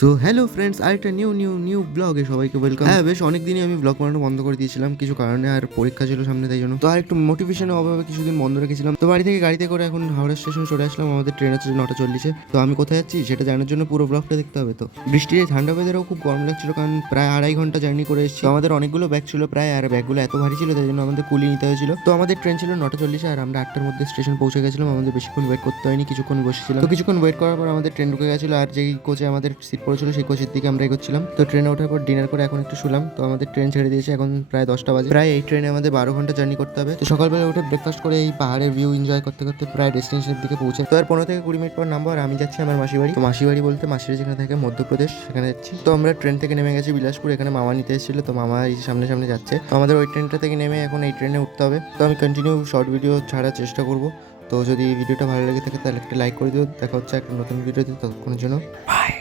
So hello friends, আরেকটা new ব্লগে সবাইকে ওয়েলকাম। হ্যাঁ, বেশ অনেকদিনই আমি ব্লগ বানানো বন্ধ করে দিয়েছিলাম কিছু কারণে, আর পরীক্ষা ছিল সামনে, তাই জন্য তো আর একটু মোটিভেশনের অভাবে কিছুদিন বন্ধ রেখেছিলাম। তো বাড়ি থেকে গাড়িতে করে এখন হাওড়া স্টেশনে চলে আসলাম। আমাদের ট্রেন আছে 9:40। তো আমি কোথায় যাচ্ছি সেটা জানার জন্য পুরো ব্লগটা দেখতে হবে। তো বৃষ্টির এই ঠান্ডা ওয়েদারেও খুব গরম লাগছিল, কারণ প্রায় 2.5 ঘন্টা জার্নি করে এসেছি। তো আমাদের অনেকগুলো ব্যাগ ছিল প্রায়, আর ব্যাগগুলো এত ভারী ছিল তাই জন্য আমাদের কুলি নিতে হয়েছিল। তো আমাদের ট্রেন ছিল 9:40, আর আমরা 8টার মধ্যে স্টেশন পৌঁছে গেছিলাম। আমাদের বেশিক্ষণ ওয়েট করতে হয়নি, কিছুক্ষণ বসেছিলাম। তো কিছুক্ষণ ওয়েট করার পর আমাদের ট্রেন ঢুকে গেছিল, আর যেই কোচে আমাদের সিট পড়েছিল সেই কোচের দিকে আমরা এগোচ্ছিলাম। তো ট্রেনে ওঠার পর ডিনার করে এখন একটু শুলাম। তো আমাদের ট্রেন ছেড়ে দিয়েছে, এখন প্রায় 10টা বাজে। প্রায় এই ট্রেনে আমাদের 12 ঘন্টা জার্নি করতে হবে। তো সকালবেলা উঠে ব্রেকফাস্ট করে এই পাহাড়ের ভিউ এনজয় করতে করতে প্রায় ডেস্টিনেশনের দিকে পৌঁছে। তো আর 15 থেকে 20 মিনিট পর নামবো, আর আমি যাচ্ছি আমার মাসি বাড়ি। তো মাসি বাড়ি বলতে মাসির যেখানে থাকে মধ্যপ্রদেশ, সেখানে যাচ্ছি। তো আমরা ট্রেন থেকে নেমে গেছি বিলাসপুর, এখানে মামা নিতে এসেছিল। তো মামা এই সামনে সামনে যাচ্ছে। তো আমাদের ওই ট্রেনটা থেকে নেমে এখন এই ট্রেনে উঠতে হবে। তো আমি কন্টিনিউ শর্ট ভিডিও ছাড়ার চেষ্টা করবো। তো যদি ভিডিওটা ভালো লেগে থাকে তাহলে একটা লাইক করে দিও। দেখা হচ্ছে একটা নতুন ভিডিওতে, ততক্ষণের জন্য বাই।